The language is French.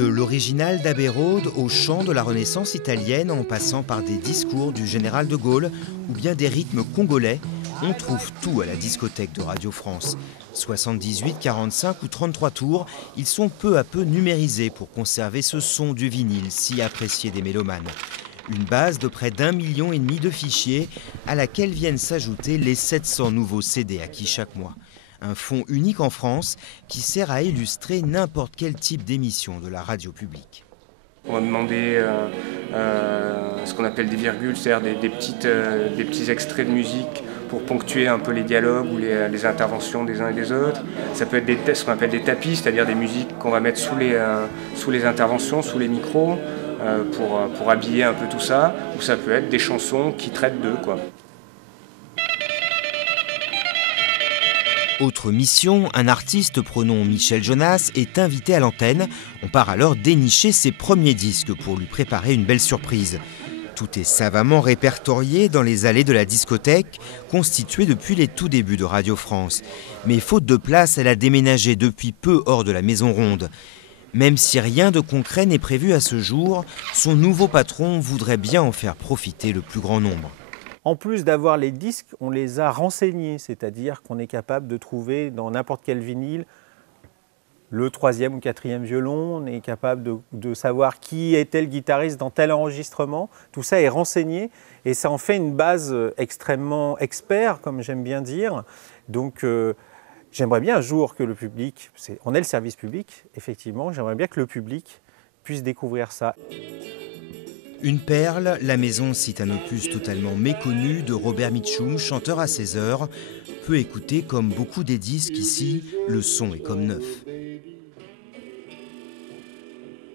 De l'original d'Abbey Road au chant de la Renaissance italienne en passant par des discours du général de Gaulle ou bien des rythmes congolais, on trouve tout à la discothèque de Radio France. 78, 45 ou 33 tours, ils sont peu à peu numérisés pour conserver ce son du vinyle si apprécié des mélomanes. Une base de près d'1,5 million de fichiers à laquelle viennent s'ajouter les 700 nouveaux CD acquis chaque mois. Un fonds unique en France qui sert à illustrer n'importe quel type d'émission de la radio publique. On va demander ce qu'on appelle des virgules, c'est-à-dire des petits extraits de musique pour ponctuer un peu les dialogues ou les interventions des uns et des autres. Ça peut être ce qu'on appelle des tapis, c'est-à-dire des musiques qu'on va mettre sous les interventions, sous les micros, pour habiller un peu tout ça. Ou ça peut être des chansons qui traitent d'eux, quoi. Autre mission, un artiste pronom Michel Jonas est invité à l'antenne. On part alors dénicher ses premiers disques pour lui préparer une belle surprise. Tout est savamment répertorié dans les allées de la discothèque, constituée depuis les tout débuts de Radio France. Mais faute de place, elle a déménagé depuis peu hors de la Maison Ronde. Même si rien de concret n'est prévu à ce jour, son nouveau patron voudrait bien en faire profiter le plus grand nombre. En plus d'avoir les disques, on les a renseignés, c'est-à-dire qu'on est capable de trouver dans n'importe quel vinyle le 3e ou 4e violon, on est capable de savoir qui était le guitariste dans tel enregistrement. Tout ça est renseigné et ça en fait une base extrêmement expert, comme j'aime bien dire. Donc j'aimerais bien un jour que le public, on est le service public, effectivement, j'aimerais bien que le public puisse découvrir ça. Une perle, la maison cite un opus totalement méconnu de Robert Mitchum, chanteur à 16 heures. Peu écouté comme beaucoup des disques ici, le son est comme neuf.